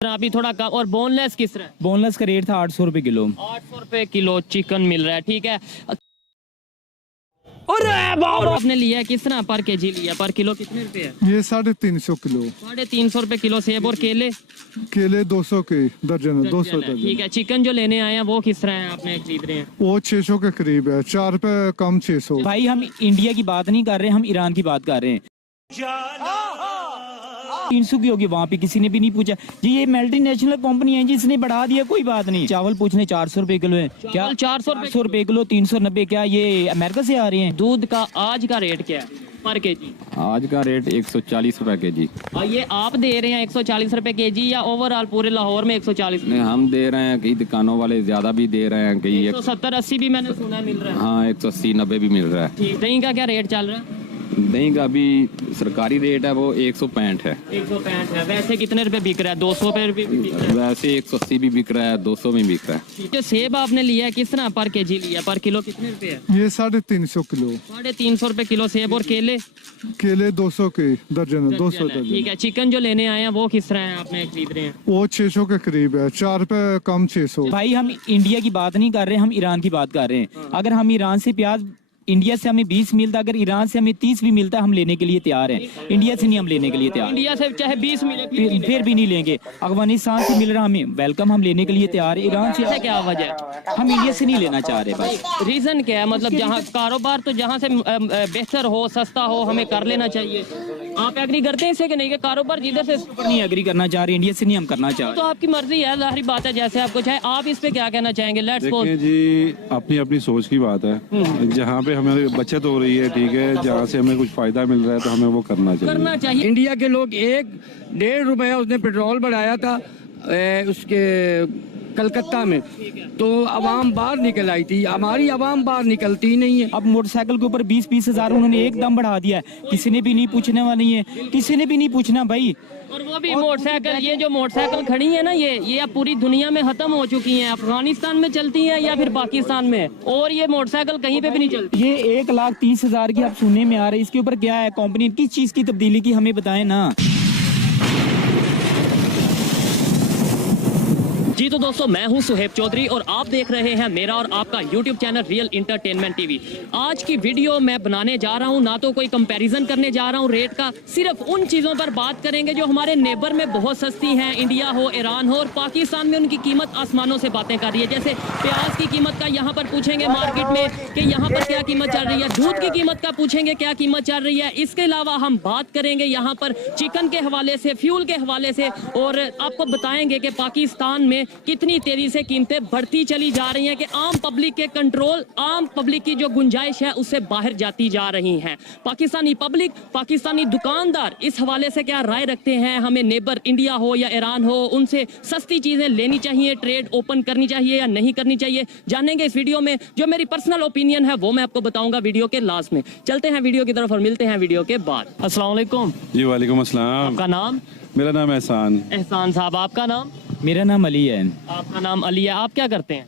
अभी थोड़ा कम। और बोनलेस किस तरह? बोनलेस का रेट था 800 रुपये किलो। 800 रुपए किलो चिकन मिल रहा है, ठीक है। और आपने लिया किस तरह पर केजी लिया? पर किलो कितने रुपए है? ये 350 किलो। 350 रुपए किलो सेब। और केले? केले 200 के दर्जन है, 200 ठीक दर्जन। है। चिकन जो लेने आए हैं वो किस तरह है आपने खरीद रहे हैं? वो 600 के करीब है, 4 रुपए कम 600। भाई हम इंडिया की बात नहीं कर रहे, हम ईरान की बात कर रहे हैं। 300 की होगी, वहाँ पे किसी ने भी नहीं पूछा जी। ये मल्टीनेशनल कंपनी है जिसने बढ़ा दिया, कोई बात नहीं। चावल पूछने 400 रुपए किलो है क्या? 400 रुपए किलो, 390। क्या ये अमेरिका से आ रहे हैं? दूध का आज का रेट क्या है पर केजी? आज का रेट 140 रुपए के जी। और ये आप दे रहे हैं 140 रुपए केजी या ओवरऑल पूरे लाहौर में 140? नहीं, हम दे रहे हैं, कई दुकानों वाले ज्यादा भी दे रहे हैं, कई 170-80 भी मैंने सुना मिल रहा है। हाँ 180-90 भी मिल रहा है। ठीक। दही का क्या रेट चल रहा है? दही का अभी सरकारी रेट है वो 165 है। 165 है। वैसे कितने रुपए बिक रहा है? 200 रुपए भी बिक रहा है। वैसे 180 भी बिक रहा है, 200 भी बिक रहा है। जो सेब आपने लिया है किस तरह पर केजी लिया? पर किलो कितने रुपए है? ये 350 किलो। 350 रुपए किलो सेब। और केले? केले 200 के दर्जन है, 200 दर्जन। ठीक है। चिकन जो लेने आए हैं वो किस तरह है आपने खरीद रहे हैं? वो 600 के करीब है, 4 रुपए कम 600। भाई हम इंडिया की बात नहीं कर रहे, हम ईरान की बात कर रहे हैं। अगर हम ईरान से प्याज, इंडिया से हमें 20 मिलता, अगर ईरान से हमें 30 भी मिलता, हम लेने के लिए तैयार हैं। इंडिया से नहीं हम लेने के लिए तैयार। इंडिया से चाहे 20 मिले फिर भी नहीं लेंगे। अफगानिस्तान से मिल रहा हमें वेलकम, हम लेने के लिए तैयार है। ईरान से क्या वजह है? हम इंडिया से नहीं लेना चाह रहे भाई। रीजन क्या है? मतलब जहाँ कारोबार तो जहाँ से बेहतर हो, सस्ता हो, हमें कर लेना चाहिए। आप एग्री करते हैं इससे कि नहीं कि कारोबार जिधर से नहीं एग्री करना चाह रहे, इंडिया से नहीं हम करना चाह तो रहे। आपकी मर्जी है, जाहिर बात है, जैसे आपको चाहे। आप इस पे क्या कहना चाहेंगे? Let's go. देखिए जी, अपनी अपनी सोच की बात है। जहाँ पे हमें बचत हो रही है, ठीक है, जहाँ से हमें कुछ फायदा मिल रहा है तो हमें वो करना चाहिए। इंडिया के लोग 1-1.5 रुपया उसने पेट्रोल बढ़ाया था उसके कलकत्ता में, तो अवाम बाहर निकल आई थी। हमारी अवाम बाहर निकलती नहीं है। अब मोटरसाइकिल के ऊपर 20-20 हजार उन्होंने एकदम बढ़ा दिया है। किसी ने भी नहीं पूछने वाला नहीं है, किसी ने भी नहीं पूछना भाई। और वो भी मोटरसाइकिल, ये जो मोटरसाइकिल खड़ी है ना, ये अब पूरी दुनिया में खत्म हो चुकी हैं। अफगानिस्तान में चलती हैं या फिर पाकिस्तान में, और ये मोटरसाइकिल कहीं पे भी नहीं चलती। ये 1,30,000 की आप सुनने में आ रही है। इसके ऊपर क्या है? कंपनी किस चीज की तब्दीली की, हमें बताएं ना। जी तो दोस्तों, मैं हूं सुहेब चौधरी और आप देख रहे हैं मेरा और आपका YouTube channel real entertainment TV. आज की वीडियो मैं बनाने जा रहा हूं, ना तो कोई कंपैरिजन करने जा रहा हूं रेट का, सिर्फ उन चीज़ों पर बात करेंगे जो हमारे नेबर में बहुत सस्ती हैं। इंडिया हो, ईरान हो, और पाकिस्तान में उनकी कीमत आसमानों से बातें कर रही है। जैसे प्याज की कीमत का यहाँ पर पूछेंगे मार्केट में कि यहाँ पर क्या कीमत चल रही है, दूध की कीमत का पूछेंगे क्या कीमत चल रही है। इसके अलावा हम बात करेंगे यहाँ पर चिकन के हवाले से, फ्यूल के हवाले से, और आपको बताएंगे कि पाकिस्तान में कितनी तेजी से कीमतें बढ़ती चली जा रही हैं कि आम पब्लिक के कंट्रोल, आम पब्लिक की जो गुंजाइश है उससे बाहर जाती जा रही हैं। पाकिस्तानी पब्लिक, पाकिस्तानी दुकानदार इस हवाले से क्या राय रखते हैं? हमें नेबर इंडिया हो या ईरान हो, उनसे सस्ती चीजें लेनी चाहिए, ट्रेड ओपन करनी चाहिए या नहीं करनी चाहिए, जानेंगे इस वीडियो में। जो मेरी पर्सनल ओपिनियन है वो मैं आपको बताऊंगा वीडियो के लास्ट में। चलते हैं वीडियो की तरफ और मिलते हैं वीडियो के बाद। अस्सलाम वालेकुम जी। वालेकुम अस्सलाम। आपका नाम? मेरा नाम एहसान। एहसान साहब। आपका नाम? मेरा नाम अली है। आपका नाम अली है। आप क्या करते हैं?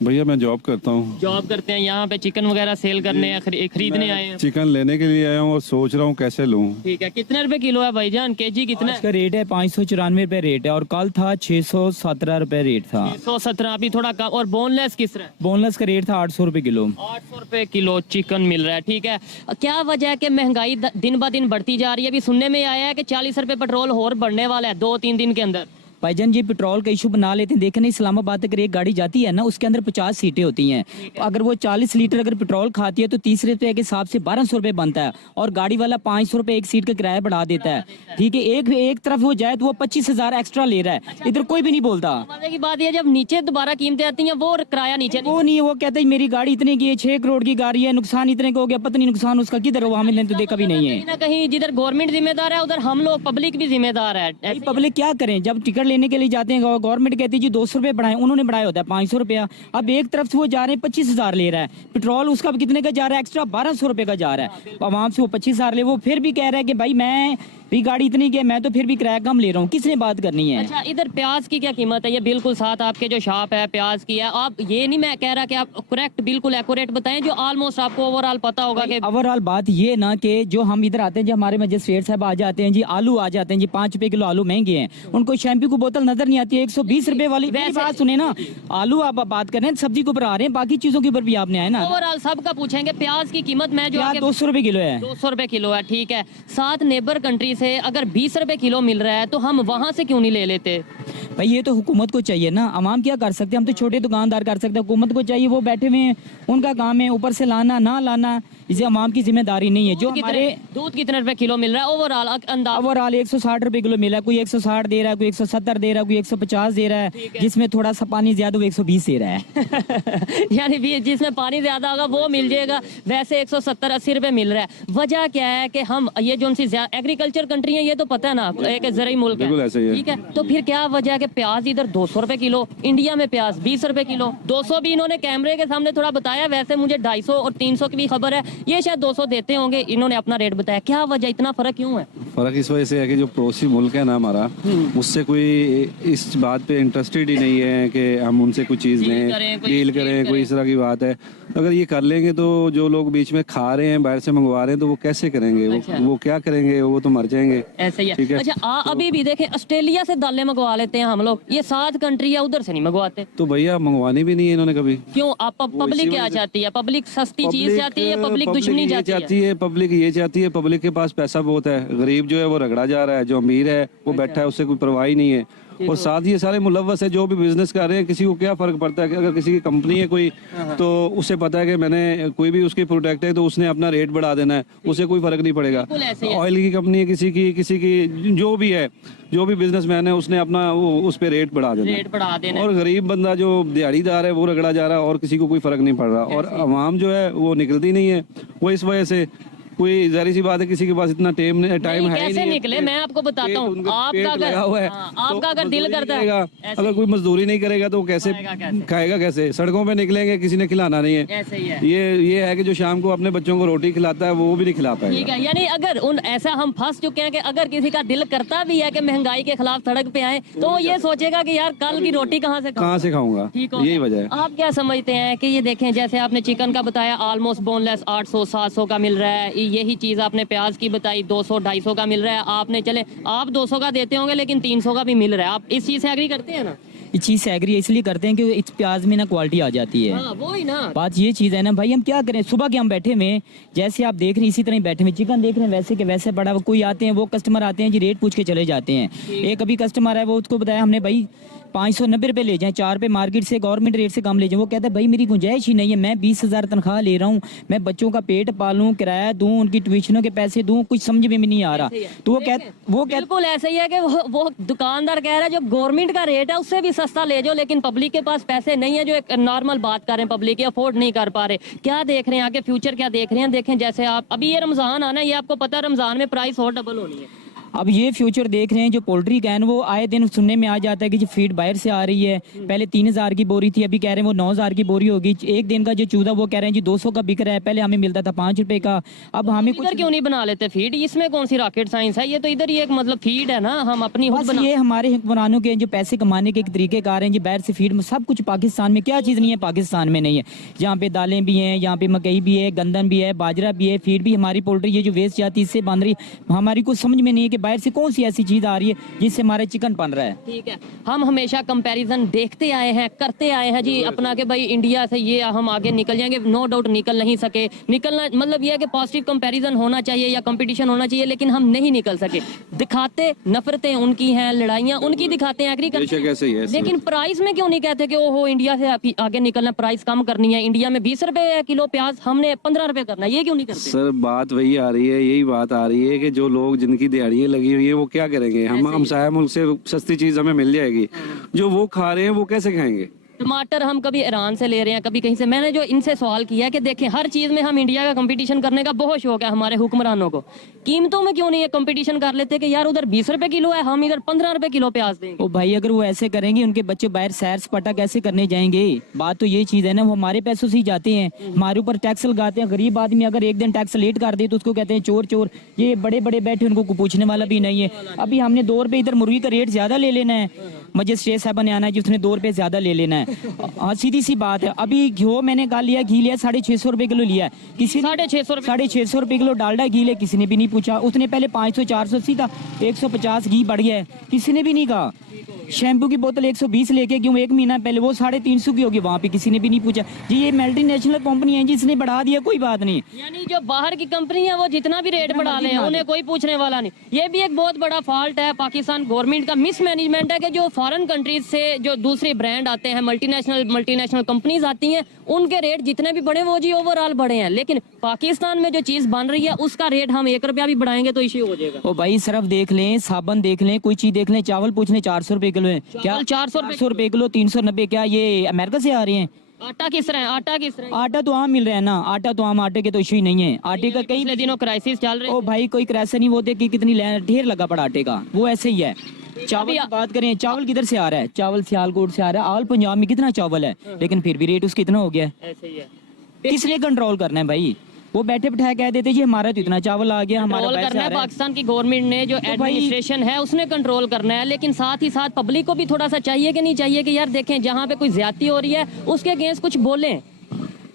भैया मैं जॉब करता हूँ। जॉब करते हैं। यहाँ पे चिकन वगैरह सेल करने खरीदने आए हैं? चिकन लेने के लिए आया हूँ और सोच रहा हूँ कैसे लूँ। ठीक है। कितने रुपए किलो है भाईजान? केजी कितना? इसका रेट है 594 रुपए रेट है, और कल था 617 रुपए रेट था। 617 अभी थोड़ा कम। और बोनलेस किस तरह? बोनलेस का रेट था 800 रुपए किलो। 800 रुपए किलो चिकन मिल रहा है, ठीक है। क्या वजह है कि महंगाई दिन ब दिन बढ़ती जा रही है? अभी सुनने में आया है कि 40 रुपए पेट्रोल और बढ़ने वाला है 2-3 दिन के अंदर। भाईजान जी पेट्रोल का इशू बना लेते हैं। देखें ना, इस्लामाबाद तक एक गाड़ी जाती है ना, उसके अंदर 50 सीटें होती हैं। अगर वो 40 लीटर अगर पेट्रोल खाती है तो 30 रुपए के हिसाब से 1200 रुपए बनता है, और गाड़ी वाला 500 रुपए एक सीट का किराया बढ़ा देता है। ठीक है, एक तरफ हो जाए तो वो 25,000 एक्स्ट्रा ले रहा है। इधर कोई भी नहीं बोलता। मजे की बात है जब नीचे दोबारा कीमतें आती हैं वो किराया नीचे वो नहीं, वो कहते हैं मेरी गाड़ी इतने की है, 6 करोड़ की गाड़ी है, नुकसान इतने का हो गया, पता नहीं नुकसान उसका किधर हो, हमें तो देखा भी नहीं है। कहीं ना कहीं जिधर गवर्नमेंट जिम्मेदार है उधर हम लोग पब्लिक भी जिम्मेदार है। पब्लिक क्या करें? जब टिकट लेने के लिए जाते हैं गवर्नमेंट कहती है जी 200 रुपए बढ़ाए, उन्होंने बढ़ाया होता है 500 रुपया। अब एक तरफ से वो जा रहे हैं 25,000 ले रहा है, पेट्रोल उसका कितने का जा रहा है? एक्स्ट्रा 1200 रुपए का जा रहा है। आवाम से वो 25,000 ले, वो फिर भी कह रहा है कि भाई मैं भी गाड़ी इतनी की, मैं तो फिर भी किराया कम ले रहा हूँ। किसने बात करनी है? अच्छा, इधर प्याज की क्या कीमत है? ये बिल्कुल साथ आपके जो शॉप है प्याज की है। आप ये नहीं मैं कह रहा कि आप करेक्ट बिल्कुल एक्यूरेट बताएं, जो ऑलमोस्ट आपको ओवरऑल पता होगा कि ओवरऑल बात ये ना कि जो हम इधर आते हैं, जो हमारे मजिस्ट्रेट साहब आ जाते हैं जी, आलू आ जाते हैं जी, 5 रुपए किलो आलू महंगे हैं। उनको शैम्पू को बोतल नजर नहीं आती है। 120 रुपए वाली मेरी बात सुने ना, आलू आप बात कर रहे हैं, सब्जी के ऊपर आ रहे हैं, बाकी चीजों के ऊपर भी आपने आए ना। ओवरऑल सबका पूछेंगे। प्याज की कीमत मैं जो प्याज आगे 200 रुपए किलो है। 200 रुपए किलो है, ठीक है। साथ नेबर कंट्री से अगर 20 रुपए किलो मिल रहा है तो हम वहां से क्यों नहीं ले लेते? भाई ये तो हुकूमत को चाहिए ना, अवाम क्या कर सकते हैं, हम तो छोटे दुकानदार कर सकते हैं। हुकूमत को चाहिए, वो बैठे हुए हैं, उनका काम है ऊपर से लाना ना लाना, इसे अवाम की जिम्मेदारी नहीं है। जो हमारे दूध कितने रुपए किलो मिल रहा है ओवरऑल अंदाज? ओवरऑल 160 रुपए किलो मिला है, कोई 160 दे रहा है, कोई 170 दे रहा है, कोई 150 दे रहा है, जिसमें थोड़ा सा पानी ज्यादा वो 120 दे रहा है। यानी जिसमें पानी ज्यादा होगा वो मिल जाएगा, वैसे 170-80 रुपए मिल रहा है। वजह क्या है कि हम ये जो उनसी एग्रीकल्चर कंट्री है, ये तो पता है ना, एक जरिए मुल्क बिल्कुल ऐसे ही है, है। ठीक है। तो फिर क्या वजह है कि प्याज इधर 200 रुपए किलो, इंडिया में प्याज 20 रुपए किलो। 200 भी इन्होंने कैमरे के सामने थोड़ा बताया, वैसे मुझे 250 और 300 की भी खबर है, ये शायद 200 देते होंगे, इन्होंने अपना रेट बताया। क्या वजह, इतना फर्क क्यों है? फर्क इस वजह से है कि जो पड़ोसी मुल्क है ना हमारा, उससे कोई इस बात पे इंटरेस्टेड ही नहीं है कि हम उनसे कुछ चीज़ लें, डील करें, कोई इस तरह की बात है। अगर ये कर लेंगे तो जो लोग बीच में खा रहे हैं, बाहर से मंगवा रहे हैं, तो वो कैसे करेंगे? वो क्या करेंगे? वो तो मर जाएंगे। ऐसे ही ठीक है। है। अच्छा अभी भी देखें, ऑस्ट्रेलिया से दालें मंगवा लेते हैं हम लोग, ये 7 कंट्री है, उधर से नहीं मंगवाते। तो भैया मंगवानी भी नहीं है इन्होंने कभी। क्यों? आप पब्लिक क्या चाहती है? पब्लिक सस्ती चीज चाहती है, पब्लिक दुश्मनी ये चाहती है? पब्लिक ये चाहती है, पब्लिक के पास पैसा बहुत है, गरीब जो है वो रगड़ा जा रहा है, जो अमीर है वो बैठा है, उससे कोई परवाह ही नहीं है। और साथ ही ये सारे मुलव्वस है जो भी बिजनेस कर रहे हैं, किसी को क्या फर्क पड़ता है कि अगर किसी की कंपनी है कोई, तो उसे पता है कि मैंने कोई भी उसकी प्रोडक्ट है तो उसने अपना रेट बढ़ा देना है, उसे कोई फर्क नहीं पड़ेगा। ऑयल की कंपनी है किसी की जो भी है, जो भी बिजनेसमैन है, उसने अपना उस पे रेट बढ़ा देना है। और गरीब बंदा जो दिहाड़ीदार है वो रगड़ा जा रहा है और किसी को कोई फर्क नहीं पड़ रहा। और आवाम जो है वो निकलती नहीं है, वो इस वजह से कोई जारी सी बात है, किसी के पास इतना टाइम है ही नहीं। कैसे निकले? मैं आपको बताता हूँ, आपका अगर दिल करता है, अगर कोई मजदूरी नहीं करेगा तो कैसे खाएगा? कैसे? सड़कों पे निकलेंगे, किसी ने खिलाना नहीं है। ऐसे ही है। ये है कि जो शाम को अपने बच्चों को रोटी खिलाता है वो भी नहीं खिला पाएगा। ठीक है, यानी अगर ऐसा हम फंस चुके हैं कि अगर किसी का दिल करता भी है कि महंगाई के खिलाफ सड़क पे आए, तो ये सोचेगा कि यार कल की रोटी कहाँ से खाऊंगा। यही वजह है। आप क्या समझते हैं कि ये देखें, जैसे आपने चिकन का बताया ऑलमोस्ट बोनलेस 800-700 का मिल रहा है, यही चीज आपने प्याज की बताई 200-250 का मिल रहा है। आपने चले आप 200 का देते होंगे लेकिन 300 का भी मिल रहा है। आप इस चीज से एग्री करते हैं ना? इस चीज से एग्री इसलिए करते हैं कि इस प्याज में ना क्वालिटी आ जाती है। हाँ, वो ही ना बात ये चीज है ना भाई, हम क्या करें? सुबह के हम बैठे हुए, जैसे आप देख रहे हैं इसी तरह ही बैठे हुए, चिकन देख रहे हैं वैसे के वैसे बड़ा। कोई आते हैं, वो कस्टमर आते हैं जी, रेट पूछ के चले जाते हैं। एक अभी कस्टमर है, वो उसको बताया हमने भाई 590 रुपए ले जाएं, 4 रुपए मार्केट से गवर्नमेंट रेट से कम ले जाएं। वो कहता है भाई मेरी गुंजाइश ही नहीं है, मैं 20,000 तनख्वाह ले रहा हूँ, मैं बच्चों का पेट पालूं, किराया दूं, उनकी ट्यूशनों के पैसे दूं, कुछ समझ में भी नहीं आ रहा। तो वो कहता बिल्कुल ऐसा ही है कि वो दुकानदार कह रहा है जो गवर्नमेंट का रेट है उससे भी सस्ता ले जाओ, लेकिन पब्लिक के पास पैसे नहीं है। जो एक नॉर्मल बात कर रहे हैं, पब्लिक अफोर्ड नहीं कर पा रहे। क्या देख रहे हैं आगे फ्यूचर, क्या देख रहे हैं? देखें जैसे आप अभी ये रमजान आना, ये आपको पता है रमजान में प्राइस और डबल होनी है। अब ये फ्यूचर देख रहे हैं, जो पोल्ट्री का है वो आए दिन सुनने में आ जाता है कि जो फीड बाहर से आ रही है। पहले 3,000 की बोरी थी, अभी कह रहे हैं वो 9,000 की बोरी होगी। एक दिन का जो चूजा वो कह रहे हैं जी 200 का बिक रहा है, पहले हमें मिलता था 5 रुपए का। अब हमें इधर क्यों नहीं बना लेते फीड? इसमें कौन सी रॉकेट साइंस है? ये तो इधर ही एक मतलब फीड है ना, हम अपनी ये हमारे हुक्मरानों के जो पैसे कमाने के एक तरीके कार हैं जी, बाहर से फीड में सब कुछ। पाकिस्तान में क्या चीज़ नहीं है पाकिस्तान में नहीं है? यहाँ पे दालें भी हैं, यहाँ पे मकई भी है, गंदम भी है, बाजरा भी है, फीड भी। हमारी पोल्ट्री ये जो वेस्ट जाती है इससे बन रही, हमारी कुछ समझ में नहीं है कि बाहर से कौन सी ऐसी चीज आ रही है जिससे हमारे चिकन बन रहा है। ठीक है, हम हमेशा कंपैरिजन देखते आए हैं, करते आए हैं जी अपना के भाई इंडिया से ये हम आगे निकल जाएंगे। नो डाउट निकल नहीं सके। निकलना मतलब ये है कि पॉजिटिव कंपैरिजन होना चाहिए या कंपटीशन होना चाहिए, लेकिन हम नहीं निकल सके। दिखाते नफरतें उनकी हैं, लड़ाइयाँ उनकी दिखाते हैं, एग्री करते हैं, लेकिन प्राइस में क्यों नहीं कहते कि ओहो इंडिया से आगे निकलना, प्राइस कम करनी है। इंडिया में 20 रुपए किलो प्याज, हमने 15 रुपए करना है, ये क्यों नहीं करते? सर बात वही आ रही है, यही बात आ रही है कि जो लोग जिनकी दिहाड़ियाँ लगी हुई है वो क्या करेंगे? हम साया मुल्क से सस्ती चीज हमें मिल जाएगी, जो वो खा रहे हैं वो कैसे खाएंगे? टमाटर हम कभी ईरान से ले रहे हैं, कभी कहीं से। मैंने जो इनसे सवाल किया है कि देखें हर चीज में हम इंडिया का कंपटीशन करने का बहुत शौक है हमारे हुक्मरानों को, कीमतों में क्यों नहीं है कंपटीशन कर लेते कि यार उधर 20 रुपए किलो है, हम इधर 15 रुपए किलो प्याज देंगे। ओ भाई अगर वो ऐसे करेंगे, उनके बच्चे बाहर सैर सपाटा कैसे करने जाएंगे? बात तो ये चीज है ना, वो हमारे पैसों से ही जाते हैं, हमारे ऊपर टैक्स लगाते हैं। गरीब आदमी अगर एक दिन टैक्स लेट कर दे तो उसको कहते हैं चोर चोर। ये बड़े बड़े बैठे, उनको पूछने वाला भी नहीं है। अभी हमने 2 रुपए इधर मुर्गी का रेट ज्यादा ले लेना है, मजिस्ट्रेट साहब ने आना है जिसने 2 रुपए ज्यादा ले लेना है। सीधी सी बात है। अभी घी मैंने कहा लिया, घी लिया 650 रुपए किलो लिया, किसी 650 रुपए किलो डालडा घी लिया, किसी ने भी नहीं पूछा। उसने पहले 500 480 था, 150 घी बढ़ गया है, किसी ने भी नहीं कहा। शैम्पू की बोतल 120 लेके क्यों, 1 महीना पहले वो 350 की होगी, वहाँ पे किसी ने भी नहीं पूछा जी। ये मल्टीनेशनल कंपनी है जी, इसने बढ़ा दिया, कोई बात नहीं। यानी जो बाहर की कंपनी है वो जितना भी रेट बढ़ा ले उन्हें कोई पूछने वाला नहीं। ये भी एक बहुत बड़ा फॉल्ट है पाकिस्तान गवर्नमेंट का, मिसमैनेजमेंट है कि जो फॉरेन कंट्रीज से जो दूसरे ब्रांड आते हैं, मल्टीनेशनल कंपनीज आती हैं, उनके रेट जितने भी बढ़े वो जी ओवरऑल बढ़े हैं, लेकिन पाकिस्तान में जो चीज बन रही है उसका रेट हम 1 रुपया भी बढ़ाएंगे तो इश्यू हो जाएगा। ओ भाई सरफ देख लें, साबन देख लें, कोई चीज देख लें, चावल पूछ लें 400 रुपए किलो है क्या, 400 रुपए किलो, 390, क्या ये अमेरिका से आ रहे हैं? आटा किस तरह है, आटा किस तरह है? आटा तो आम मिल रहा है ना, आटा तो आम, आटे के तो इशू ही नहीं है। आटे का कई पिछले दिनों क्राइसिस चल रहे ओ भाई कोई क्रैश नहीं, वो देख कि कितनी ढेर लगा पड़ा आटे का, वो ऐसे ही है। चावल की बात करें, चावल किधर से आ रहा है? चावल सियालकोट से आ रहा है, ऑल पंजाब में कितना चावल है, लेकिन फिर भी रेट उसका इतना हो गया है। ऐसे ही है। किसने कंट्रोल करना है भाई? वो बैठे बिठाए कह देते जी हमारा तो इतना चावल आ गया, हमारा कंट्रोल पैसा करना आ है रहा है। पाकिस्तान की गवर्नमेंट ने, जो एडमिनिस्ट्रेशन है उसने कंट्रोल करना है, लेकिन साथ ही साथ पब्लिक को भी थोड़ा सा चाहिए कि नहीं चाहिए कि यार देखें जहाँ पे कोई ज्यादती हो रही है उसके अगेंस्ट कुछ बोलें।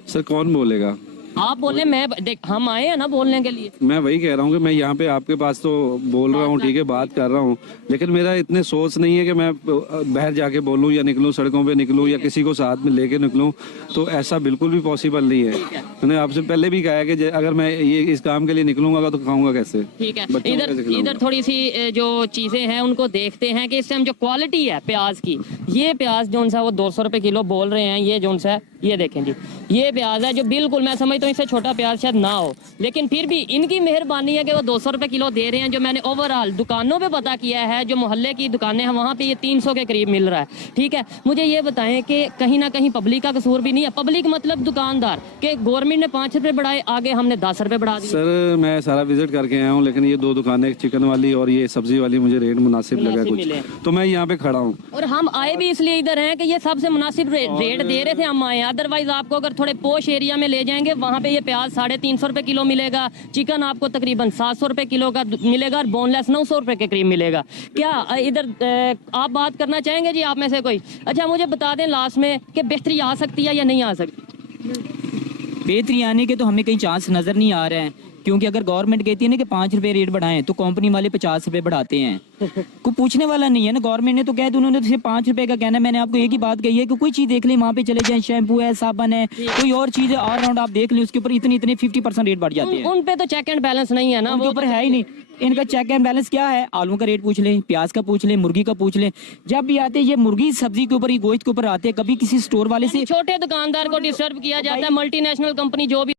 सर कौन बोलेगा? आप बोले, मैं देख हम आए हैं ना बोलने के लिए। मैं वही कह रहा हूँ कि मैं यहाँ पे आपके पास तो बोल रहा हूँ, ठीक है, बात कर रहा हूँ, लेकिन मेरा इतने सोच नहीं है कि मैं बाहर जाके बोलूँ या निकलूँ, सड़कों पे निकलूँ या किसी को साथ में लेके निकलूँ, तो ऐसा बिल्कुल भी पॉसिबल नहीं है। मैंने आपसे पहले भी कहा है कि अगर मैं ये इस काम के लिए निकलूंगा तो खाऊंगा कैसे? ठीक है, बच्चों को कैसे खिलाऊंगा? इधर थोड़ी सी जो चीजें हैं उनको देखते हैं कि इस टाइम जो क्वालिटी है प्याज की, ये प्याज जो सा वो 200 रुपए किलो बोल रहे हैं, ये जो सा ये देखें जी, ये प्याज है जो बिल्कुल मैं समझता हूँ इससे छोटा प्याज शायद ना हो, लेकिन फिर भी इनकी मेहरबानी है कि वो 200 रुपए किलो दे रहे हैं। जो मैंने ओवरऑल दुकानों पे पता किया है, जो मोहल्ले की दुकानें हैं वहाँ पे ये 300 के करीब मिल रहा है। ठीक है, मुझे ये बताएं कि कहीं ना कहीं पब्लिक का कसूर भी नहीं है? पब्लिक मतलब दुकानदार के गवर्नमेंट ने 5 रुपए बढ़ाए, आगे हमने 10 रुपए बढ़ा दिए। सर मैं सारा विजिट करके आया हूँ, लेकिन ये 2 दुकानें, चिकन वाली और ये सब्जी वाली, मुझे रेट मुनासिब लगा मिले। कुछ, तो मैं यहाँ पे खड़ा हूँ। और हम आए भी इसलिए इधर हैं कि ये सबसे मुनासिब रेट दे रहे थे, हम आए। अदरवाइज आपको अगर थोड़े पोश एरिया में ले जाएंगे वहाँ पे ये प्याज 350 रुपए किलो मिलेगा, चिकन आपको तकरीबन 700 रुपए किलो का मिलेगा और बोनलेस 900 रुपए के करीब मिलेगा। क्या इधर आप बात करना चाहेंगे जी आप में से कोई? अच्छा मुझे बता दें लास्ट में कि बेहतरी आ सकती है या नहीं आ सकती? बेहतरी आने के तो हमें कहीं चांस नजर नहीं आ रहे हैं, क्योंकि अगर गवर्नमेंट कहती है ना कि 5 रुपए रेट बढ़ाएं तो कंपनी वाले 50 रुपए बढ़ाते हैं। कोई पूछने वाला नहीं है ना, गवर्नमेंट ने तो कह दिया, उन्होंने तो सिर्फ 5 रुपए का कहना है। मैंने आपको एक ही बात कही है कि कोई चीज देख लें, वहाँ पे चले जाएं, शैम्पू है, साबन है, कोई और चीज है, ऑल राउंड आप देख लें, उसके ऊपर इतने 50% रेट बढ़ जाते हैं। उन पे तो चेक एंड बैलेंस नहीं है ना, उनके वो ऊपर है ही नहीं। इनका चेक एंड बैलेंस क्या है? आलू का रेट पूछ लें, प्याज का पूछ लें, मुर्गी का पूछ लें। जब भी आते ये मुर्गी सब्जी के ऊपर ही, गोश्त के ऊपर आते हैं, कभी किसी स्टोर वाले से छोटे दुकानदार को डिस्टर्ब किया जाता है। मल्टीनेशनल कंपनी जो भी